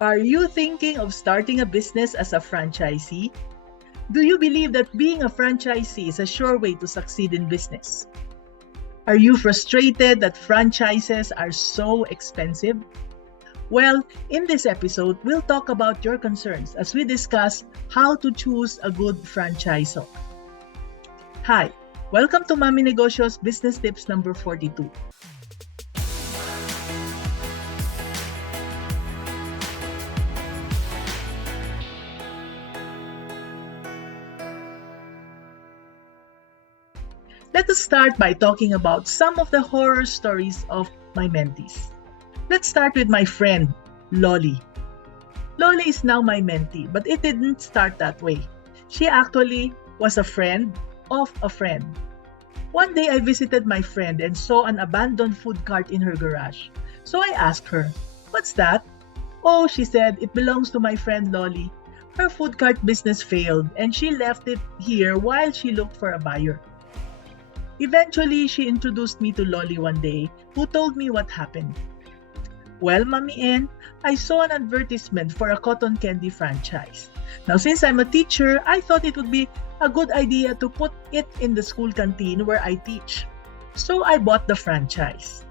Are you thinking of starting a business as a franchisee? Do you believe that being a franchisee is a sure way to succeed in business? Are you frustrated that franchises are so expensive? Well, in this episode, we'll talk about your concerns as we discuss how to choose a good franchisor. Hi, welcome to Mami Negosyo's Business Tips number 42. Let us start by talking about some of the horror stories of my mentees. Let's start with my friend, Lolly. Lolly is now my mentee, but it didn't start that way. She actually was a friend of a friend. One day I visited my friend and saw an abandoned food cart in her garage. So I asked her, "What's that?" "Oh," she said, "it belongs to my friend Lolly. Her food cart business failed and she left it here while she looked for a buyer." Eventually, she introduced me to Lolly one day, who told me what happened. "Well, Mami N, I saw an advertisement for a cotton candy franchise. Now, since I'm a teacher, I thought it would be a good idea to put it in the school canteen where I teach. So I bought the franchise.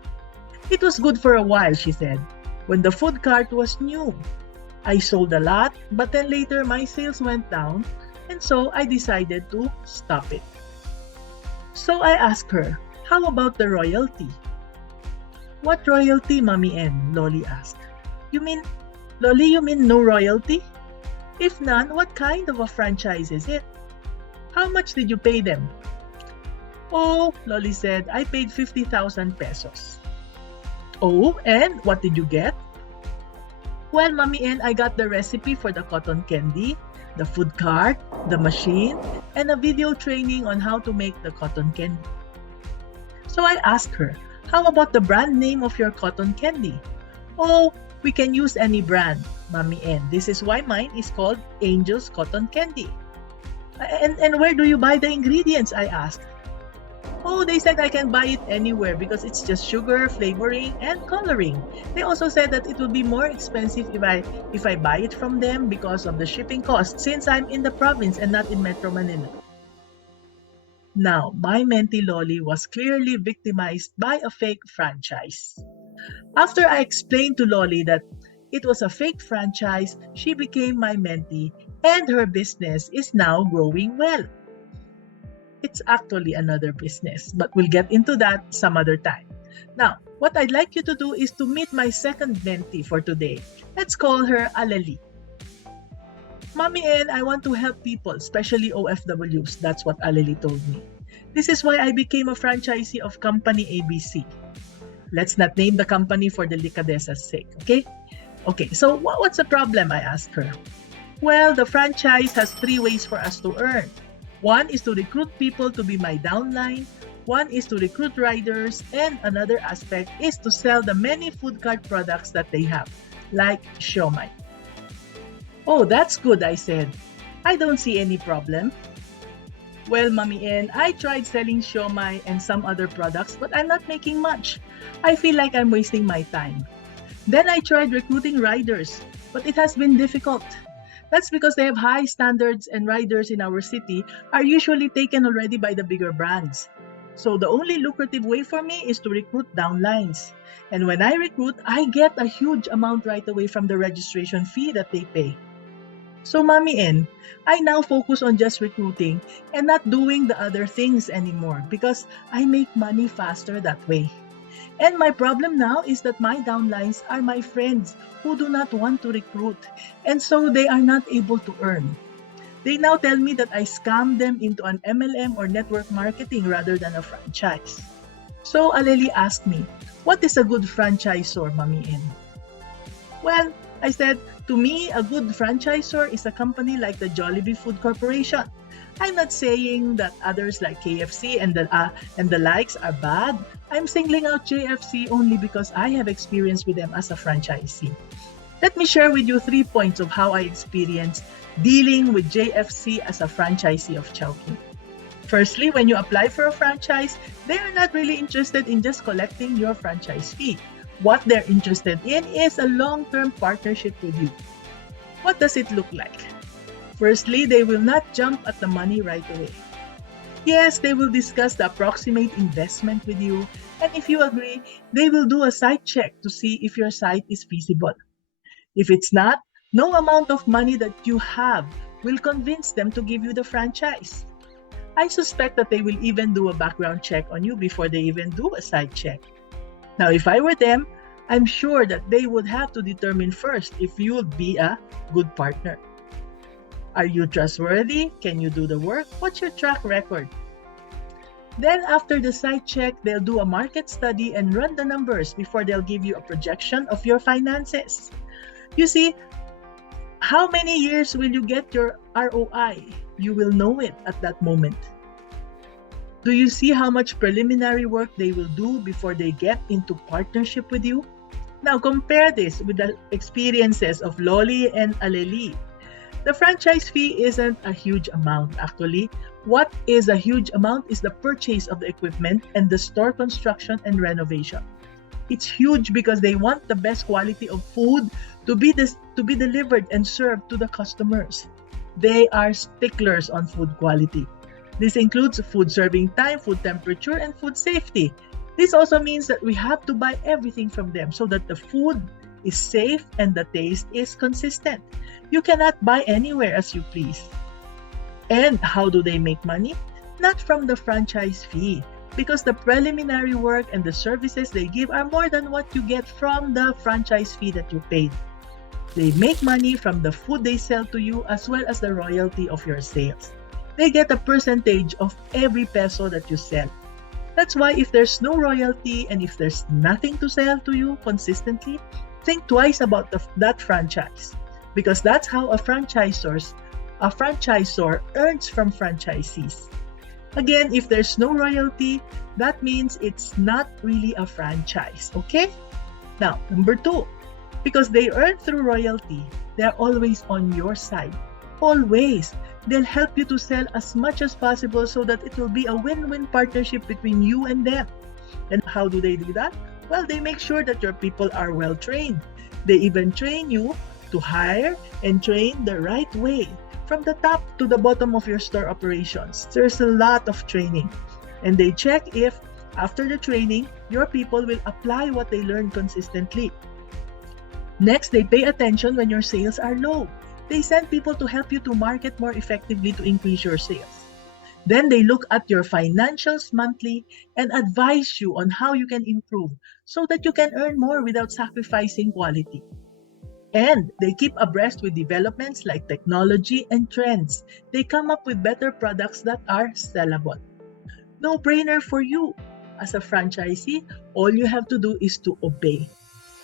It was good for a while," she said, "when the food cart was new. I sold a lot, but then later my sales went down, and so I decided to stop it." So I asked her, "How about the royalty?" "What royalty, Mami N?" Lolly asked. You mean no royalty? If none, what kind of a franchise is it? How much did you pay them?" "Oh," Lolly said, "I paid 50,000 pesos. "Oh, and what did you get?" "Well, Mami N, I got the recipe for the cotton candy, the food cart, the machine, and a video training on how to make the cotton candy." So I asked her, "How about the brand name of your cotton candy?" "Oh, we can use any brand, Mami N. This is why mine is called Angel's Cotton Candy." And where do you buy the ingredients?" I asked. "Oh, they said I can buy it anywhere because it's just sugar, flavoring, and coloring. They also said that it will be more expensive if I buy it from them because of the shipping cost since I'm in the province and not in Metro Manila." Now, my mentee Lolly was clearly victimized by a fake franchise. After I explained to Lolly that it was a fake franchise, she became my mentee and her business is now growing well. It's actually another business, but we'll get into that some other time. Now, what I'd like you to do is to meet my second mentee for today. Let's call her Alali. "Mami N, I want to help people, especially OFWs." That's what Alali told me. "This is why I became a franchisee of Company ABC. Let's not name the company for delicadesa's sake, okay? Okay, so what's the problem?" I asked her. "Well, the franchise has 3 ways for us to earn. One is to recruit people to be my downline, one is to recruit riders, and another aspect is to sell the many food cart products that they have, like siomai." "Oh, that's good," I said. "I don't see any problem." "Well, Mami N, I tried selling siomai and some other products, but I'm not making much. I feel like I'm wasting my time. Then I tried recruiting riders, but it has been difficult. That's because they have high standards and riders in our city are usually taken already by the bigger brands. So the only lucrative way for me is to recruit downlines. And when I recruit, I get a huge amount right away from the registration fee that they pay. So Mami N, I now focus on just recruiting and not doing the other things anymore because I make money faster that way. And my problem now is that my downlines are my friends who do not want to recruit, and so they are not able to earn. They now tell me that I scammed them into an MLM or network marketing rather than a franchise." So Aleli asked me, "What is a good franchisor, Mami N?" "Well," I said, "to me, a good franchisor is a company like the Jollibee Food Corporation. I'm not saying that others like KFC and the likes are bad. I'm singling out JFC only because I have experience with them as a franchisee. Let me share with you 3 points of how I experienced dealing with JFC as a franchisee of Chowking. Firstly, when you apply for a franchise, they are not really interested in just collecting your franchise fee. What they're interested in is a long-term partnership with you. What does it look like? Firstly, they will not jump at the money right away. Yes, they will discuss the approximate investment with you, and if you agree, they will do a site check to see if your site is feasible. If it's not, no amount of money that you have will convince them to give you the franchise. I suspect that they will even do a background check on you before they even do a site check. Now, if I were them, I'm sure that they would have to determine first if you would be a good partner. Are you trustworthy? Can you do the work? What's your track record? Then after the site check, they'll do a market study and run the numbers before they'll give you a projection of your finances. You see, how many years will you get your ROI? You will know it at that moment. Do you see how much preliminary work they will do before they get into partnership with you? Now compare this with the experiences of Lolly and Aleli. The franchise fee isn't a huge amount actually. What is a huge amount is the purchase of the equipment and the store construction and renovation. It's huge because they want the best quality of food to be delivered and served to the customers. They are sticklers on food quality. This includes food serving time, food temperature, and food safety. This also means that we have to buy everything from them so that the food is safe and the taste is consistent. You cannot buy anywhere as you please. And how do they make money? Not from the franchise fee, because the preliminary work and the services they give are more than what you get from the franchise fee that you paid. They make money from the food they sell to you as well as the royalty of your sales. They get a percentage of every peso that you sell. That's why if there's no royalty and if there's nothing to sell to you consistently, think twice about that franchise, because that's how a franchisor earns from franchisees. Again, if there's no royalty, that means it's not really a franchise, okay? Now, number 2, because they earn through royalty, they're always on your side. Always. They'll help you to sell as much as possible so that it will be a win-win partnership between you and them. And how do they do that? Well, they make sure that your people are well trained. They even train you to hire and train the right way from the top to the bottom of your store operations. There's a lot of training. And they check if, after the training, your people will apply what they learn consistently. Next, they pay attention when your sales are low. They send people to help you to market more effectively to increase your sales. Then they look at your financials monthly and advise you on how you can improve so that you can earn more without sacrificing quality. And they keep abreast with developments like technology and trends. They come up with better products that are sellable. No-brainer for you. As a franchisee, all you have to do is to obey.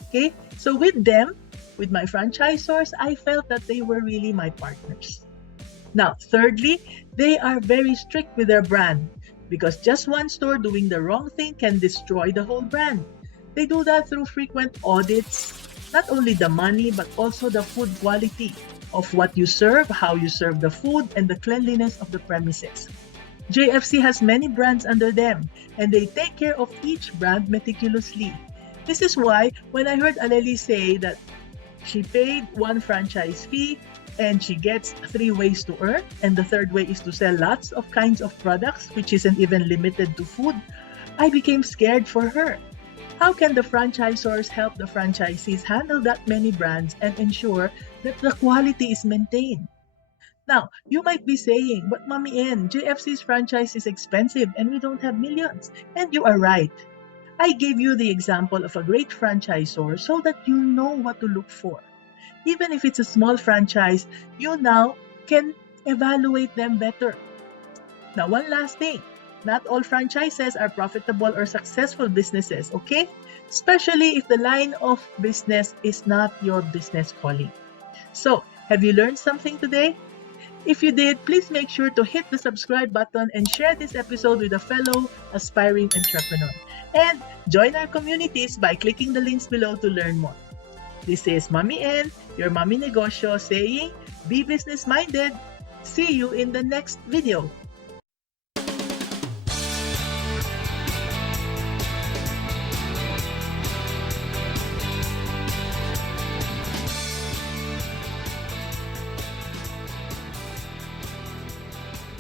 Okay? So with them, with my franchisors, I felt that they were really my partners. Now, thirdly, they are very strict with their brand because just one store doing the wrong thing can destroy the whole brand. They do that through frequent audits, not only the money but also the food quality of what you serve, how you serve the food, and the cleanliness of the premises. JFC has many brands under them, and they take care of each brand meticulously. This is why when I heard Aleli say that she paid one franchise fee and she gets 3 ways to earn, and the third way is to sell lots of kinds of products, which isn't even limited to food, I became scared for her. How can the franchisors help the franchisees handle that many brands and ensure that the quality is maintained? Now, you might be saying, but Mommy N, JFC's franchise is expensive and we don't have millions. And you are right. I gave you the example of a great franchisor so that you know what to look for. Even if it's a small franchise, you now can evaluate them better. Now, one last thing. Not all franchises are profitable or successful businesses, okay? Especially if the line of business is not your business calling. So, have you learned something today? If you did, please make sure to hit the subscribe button and share this episode with a fellow aspiring entrepreneur. And join our communities by clicking the links below to learn more. This is Mommy N, your Mommy Negosyo, saying, be business-minded. See you in the next video.